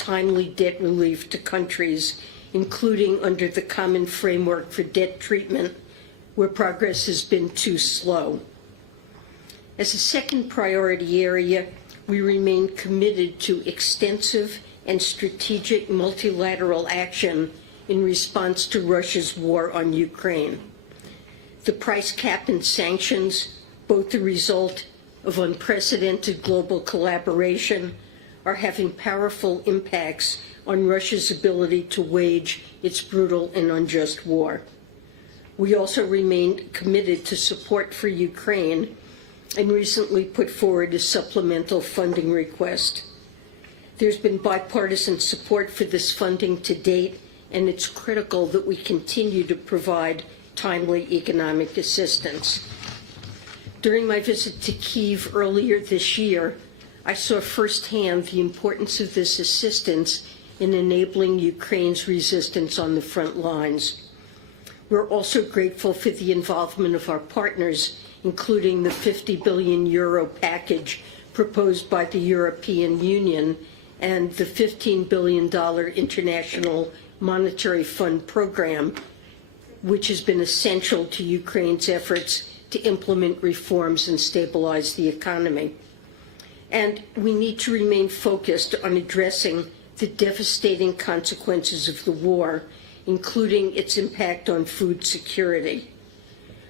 timely debt relief to countries, including under the Common Framework for Debt Treatment, where progress has been too slow. As a second priority area, we remain committed to extensive and strategic multilateral action in response to Russia's war on Ukraine. The price cap and sanctions, both the result of unprecedented global collaboration, are having powerful impacts on Russia's ability to wage its brutal and unjust war. We also remain committed to support for Ukraine and recently put forward a supplemental funding request. There's been bipartisan support for this funding to date, and it's critical that we continue to provide timely economic assistance. During my visit to Kyiv earlier this year, I saw firsthand the importance of this assistance in enabling Ukraine's resistance on the front lines. We're also grateful for the involvement of our partners, including the 50 billion euro package proposed by the European Union and the $15 billion International Monetary Fund program, which has been essential to Ukraine's efforts to implement reforms and stabilize the economy. And we need to remain focused on addressing the devastating consequences of the war, including its impact on food security.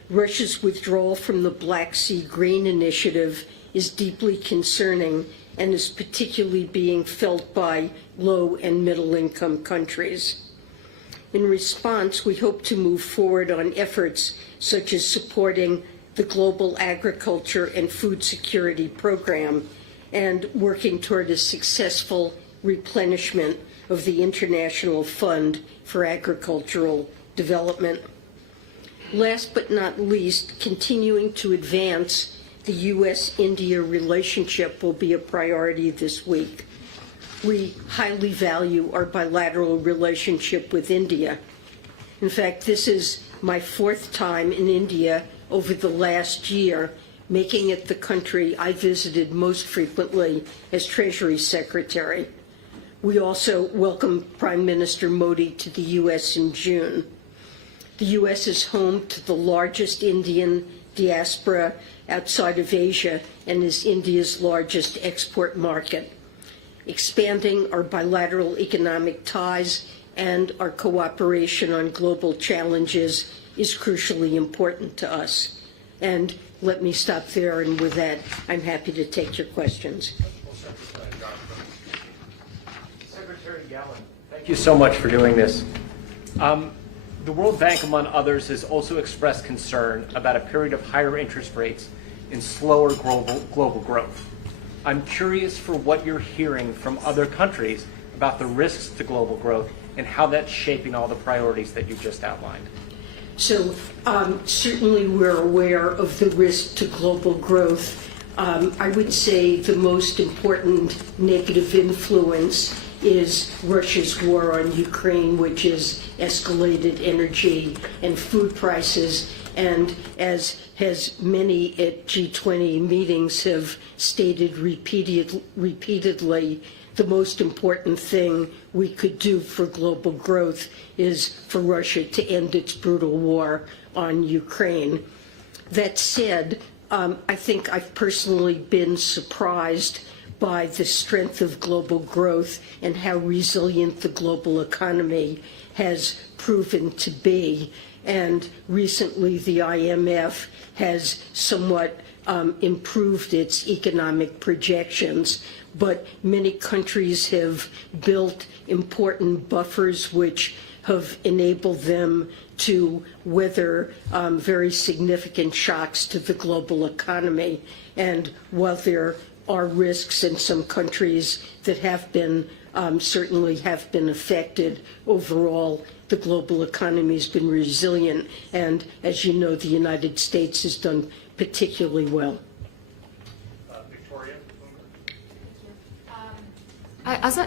Russia's withdrawal from the Black Sea Grain Initiative is deeply concerning and is particularly being felt by low and middle-income countries. In response, we hope to move forward on efforts such as supporting the Global Agriculture and Food Security Program and working toward a successful replenishment of the International Fund for Agricultural Development. Last but not least, continuing to advance the U.S. India relationship will be a priority this week. We highly value our bilateral relationship with India. In fact, this is my fourth time in India over the last year, making it the country I visited most frequently as Treasury Secretary. We also welcomed Prime Minister Modi to the U.S. in June. The U.S. is home to the largest Indian diaspora outside of Asia and is India's largest export market. Expanding our bilateral economic ties and our cooperation on global challenges is crucially important to us. And let me stop there, and with that, I'm happy to take your questions. Secretary Yellen, thank you so much for doing this. The World Bank, among others, has also expressed concern about a period of higher interest rates and slower global growth. I'm curious for what you're hearing from other countries about the risks to global growth and how that's shaping all the priorities that you just outlined. So certainly we're aware of the risk to global growth. I would say the most important negative influence is Russia's war on Ukraine, which has escalated energy and food prices. And as many at G20 meetings have stated repeatedly, the most important thing we could do for global growth is for Russia to end its brutal war on Ukraine. That said, I think I've personally been surprised by the strength of global growth and how resilient the global economy has proven to be. And recently the IMF has somewhat improved its economic projections, but many countries have built important buffers which have enabled them to weather very significant shocks to the global economy. And while there are risks in some countries that have been certainly have been affected, overall the global economy has been resilient, and as you know, the United States has done particularly well. Victoria?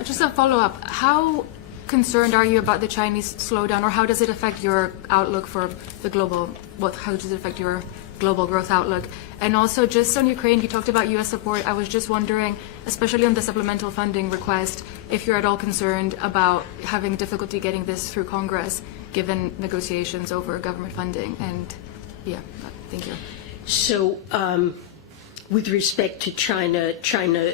Just a follow-up, how concerned are you about the Chinese slowdown, or how does it affect your outlook for the global, how does it affect your global growth outlook? And also, just on Ukraine, you talked about U.S. support. I was just wondering, especially on the supplemental funding request, if you're at all concerned about having difficulty getting this through Congress, given negotiations over government funding. And yeah, thank you. So, with respect to China, China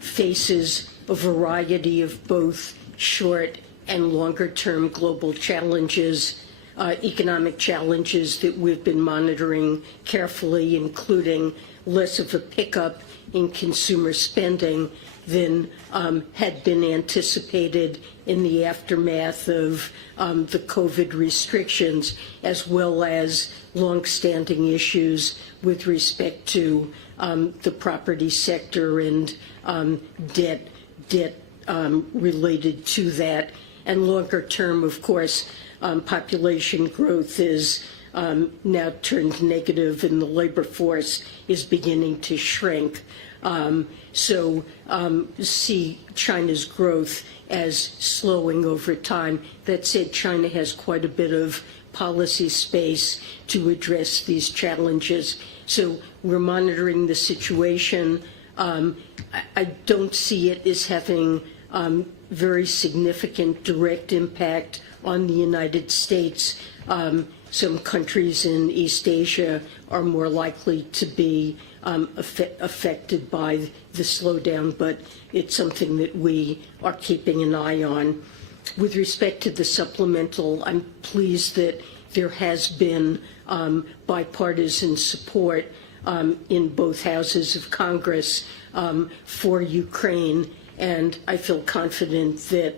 faces a variety of both short and longer-term global challenges, economic challenges that we've been monitoring carefully, including less of a pickup in consumer spending than had been anticipated in the aftermath of the COVID restrictions, as well as longstanding issues with respect to the property sector and debt related to that. And longer term, of course, population growth is now turned negative and the labor force is beginning to shrink. So see China's growth as slowing over time. That said, China has quite a bit of policy space to address these challenges. So we're monitoring the situation. I don't see it as having very significant direct impact on the United States. Some countries in East Asia are more likely to be affected by the slowdown, but it's something that we are keeping an eye on. With respect to the supplemental, I'm pleased that there has been bipartisan support in both houses of Congress for Ukraine, and I feel confident that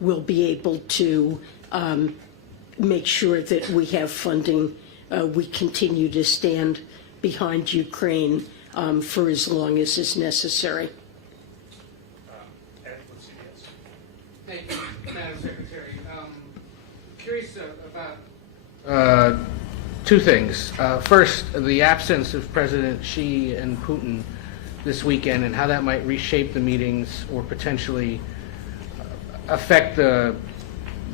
we'll be able to make sure that we have funding. We continue to stand behind Ukraine for as long as is necessary. Thank you, Madam Secretary. Curious about two things. First, the absence of President Xi and Putin this weekend and how that might reshape the meetings or potentially affect the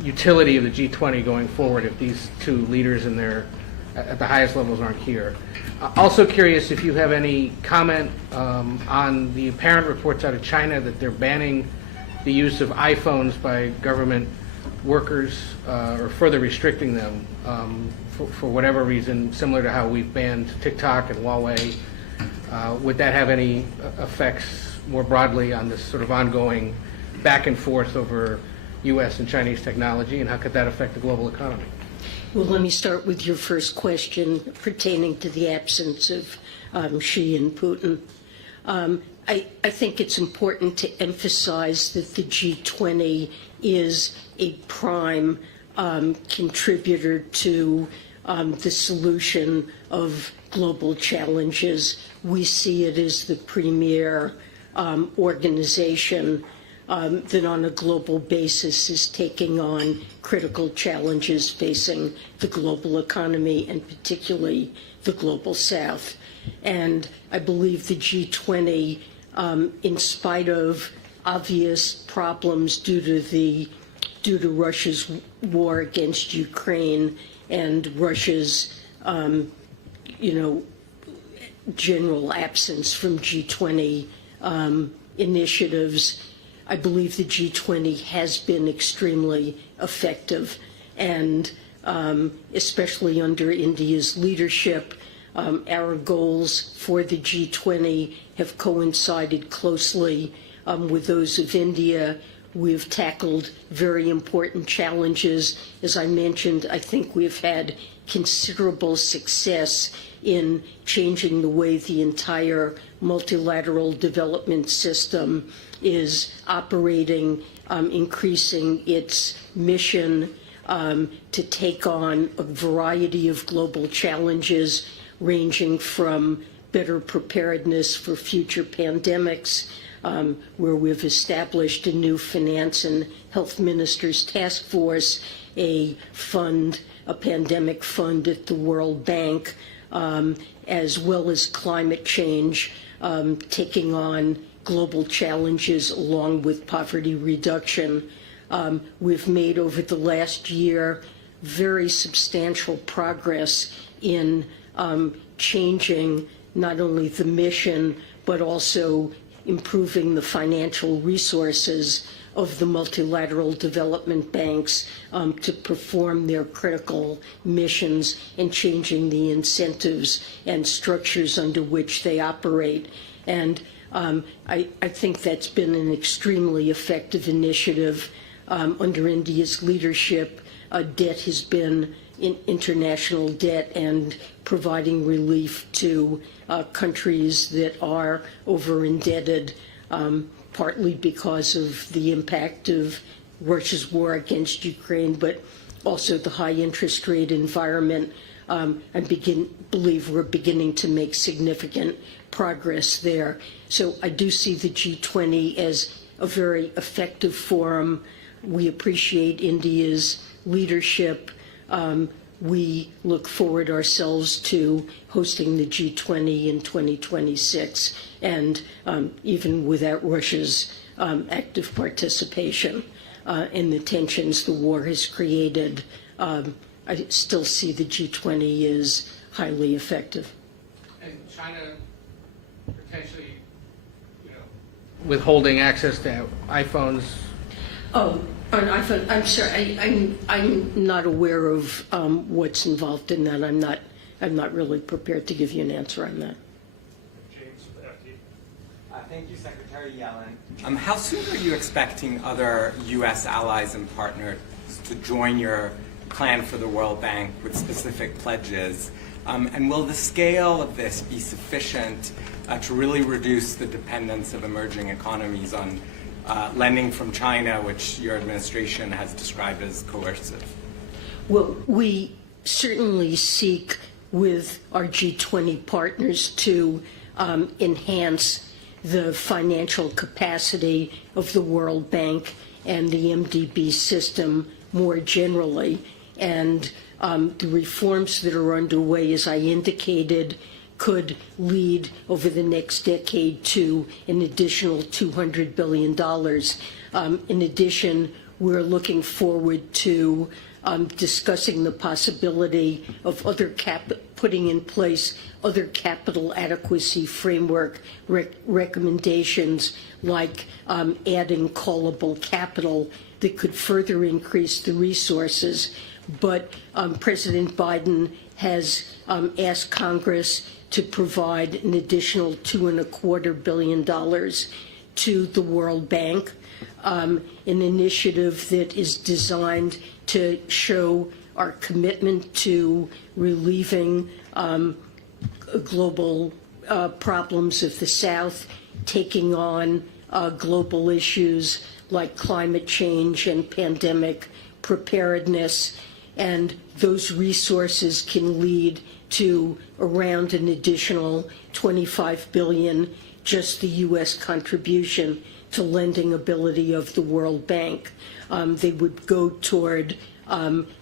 utility of the G20 going forward if these two leaders in their at the highest levels aren't here. Also curious if you have any comment on the apparent reports out of China that they're banning the use of iPhones by government workers or further restricting them for whatever reason, similar to how we've banned TikTok and Huawei. Would that have any effects more broadly on this sort of ongoing back and forth over U.S. and Chinese technology, and how could that affect the global economy? Well, let me start with your first question pertaining to the absence of Xi and Putin. I think it's important to emphasize that the G20 is a prime contributor to the solution of global challenges. We see it as the premier organization that on a global basis is taking on critical challenges facing the global economy and particularly the global South. And I believe the G20, in spite of obvious problems due to Russia's war against Ukraine and Russia's, general absence from G20 initiatives, I believe the G20 has been extremely effective, and especially under India's leadership, our goals for the G20 have coincided closely with those of India. We've tackled very important challenges. As I mentioned, I think we've had considerable success in changing the way the entire multilateral development system is operating, increasing its mission to take on a variety of global challenges, ranging from better preparedness for future pandemics, where we've established a new finance and health ministers task force, a pandemic fund at the World Bank, as well as climate change, taking on global challenges along with poverty reduction. We've made over the last year very substantial progress in changing not only the mission, but also improving the financial resources of the multilateral development banks to perform their critical missions and changing the incentives and structures under which they operate. And I think that's been an extremely effective initiative. Under India's leadership, debt has been international debt and providing relief to countries that are over-indebted, partly because of the impact of Russia's war against Ukraine, but also the high interest rate environment. I believe we're beginning to make significant progress there. So I do see the G20 as a very effective forum. We appreciate India's leadership. We look forward ourselves to hosting the G20 in 2026, and even without Russia's active participation in the tensions the war has created, I still see the G20 as highly effective. And China potentially, withholding access to iPhones. Oh, on iPhone. I'm sorry. I'm not aware of what's involved in that. I'm not really prepared to give you an answer on that. James, thank you, Secretary Yellen. How soon are you expecting other U.S. allies and partners to join your plan for the World Bank with specific pledges? And will the scale of this be sufficient to really reduce the dependence of emerging economies on lending from China, which your administration has described as coercive? Well, we certainly seek with our G20 partners to enhance the financial capacity of the World Bank and the MDB system more generally. And the reforms that are underway, as I indicated, could lead over the next decade to an additional $200 billion. In addition, we're looking forward to discussing the possibility of putting in place other capital adequacy framework recommendations, like adding callable capital that could further increase the resources. But President Biden has asked Congress to provide an additional $2.25 billion to the World Bank, an initiative that is designed to show our commitment to relieving global problems of the South, taking on global issues like climate change and pandemic preparedness, and those resources can lead to around an additional $25 billion, just the U.S. contribution to lending ability of the World Bank. They would go toward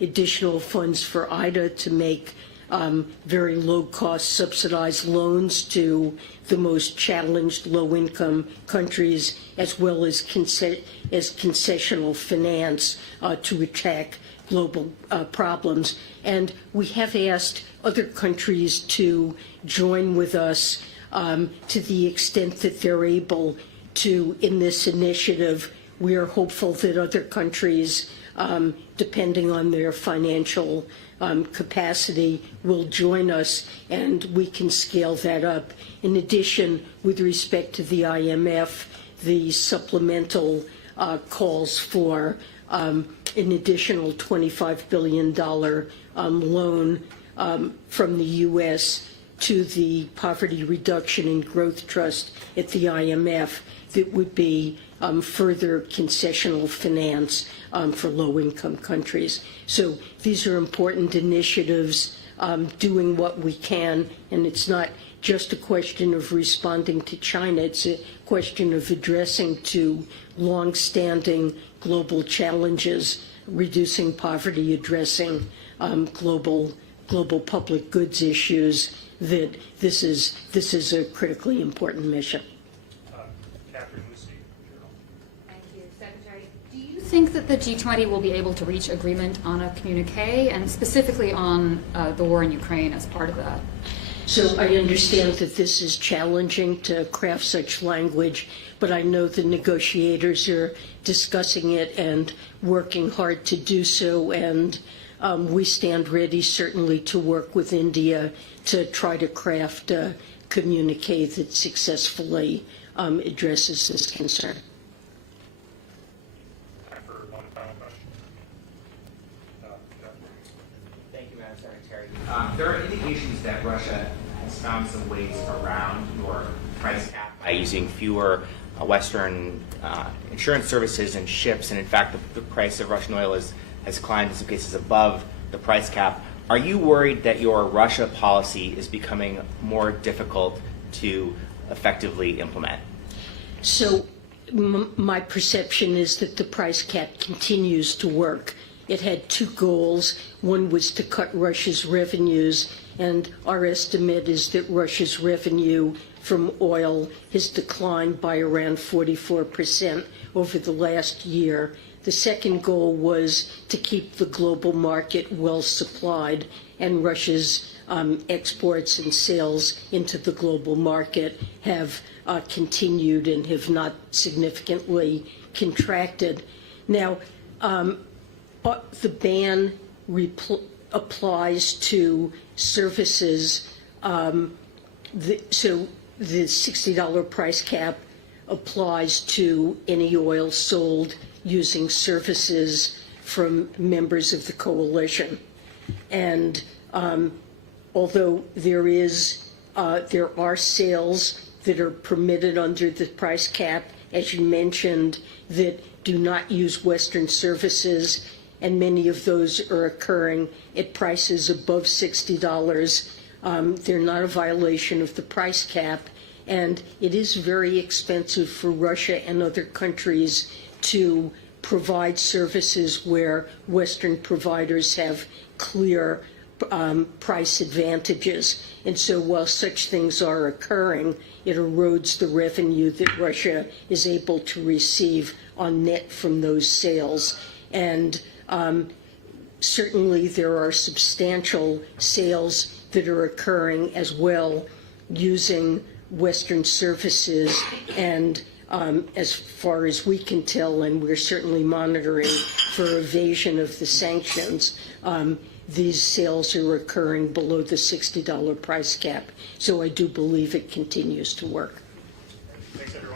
additional funds for IDA to make very low-cost subsidized loans to the most challenged low-income countries, as well as concessional finance to attack global problems. And we have asked other countries to join with us to the extent that they're able to in this initiative. We are hopeful that other countries, depending on their financial capacity, will join us, and we can scale that up. In addition, with respect to the IMF, the supplemental calls for an additional $25 billion loan from the U.S. to the Poverty Reduction and Growth Trust at the IMF that would be further concessional finance for low-income countries. So these are important initiatives, doing what we can, and it's not just a question of responding to China. It's a question of addressing two long-standing global challenges: reducing poverty, addressing global public goods issues. That this is a critically important mission. Catherine Lucy, Journal. Thank you, Secretary. Do you think that the G20 will be able to reach agreement on a communique, and specifically on the war in Ukraine as part of that? So I understand that this is challenging to craft such language, but I know the negotiators are discussing it and working hard to do so, and we stand ready certainly to work with India to try to craft a communique that successfully addresses this concern. Time for one final question. Thank you, Madam Secretary. There are indications that Russia has found some ways around your price cap by using fewer Western insurance services and ships, and in fact, the price of Russian oil has climbed in some cases above the price cap. Are you worried that your Russia policy is becoming more difficult to effectively implement? So my perception is that the price cap continues to work. It had two goals. One was to cut Russia's revenues, and our estimate is that Russia's revenue from oil has declined by around 44% over the last year. The second goal was to keep the global market well supplied, and Russia's exports and sales into the global market have continued and have not significantly contracted. Now, the ban applies to services, so the $60 price cap applies to any oil sold using services from members of the coalition. And although there are sales that are permitted under the price cap, as you mentioned, that do not use Western services, and many of those are occurring at prices above $60. They're not a violation of the price cap, and it is very expensive for Russia and other countries to provide services where Western providers have clear price advantages. And so while such things are occurring, it erodes the revenue that Russia is able to receive on net from those sales. And certainly there are substantial sales that are occurring as well using Western services, and as far as we can tell, and we're certainly monitoring for evasion of the sanctions, these sales are occurring below the $60 price cap. So I do believe it continues to work. Thanks, everyone.